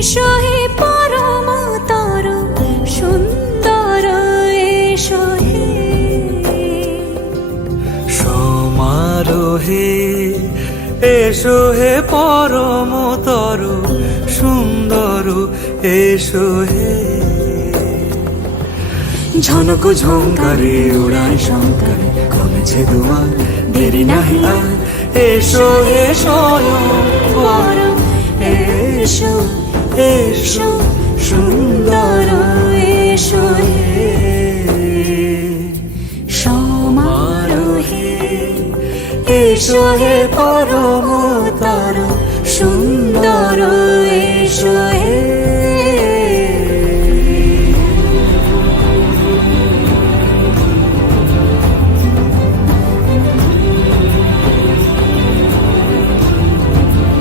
এসো হে পরমতর সুন্দর এসো হে সমারোহে এসো হে পরমতর সুন্দর এসো হে ঝনক ঝঙ্কারে উড়ায় শঙ্কারে খুলেছে দুয়ার দেরি নাহি আর এসো হে স্বয়ং এসো এসো সুন্দর এসো হে সমারোহে এসো হে পরমতর সুন্দর এসো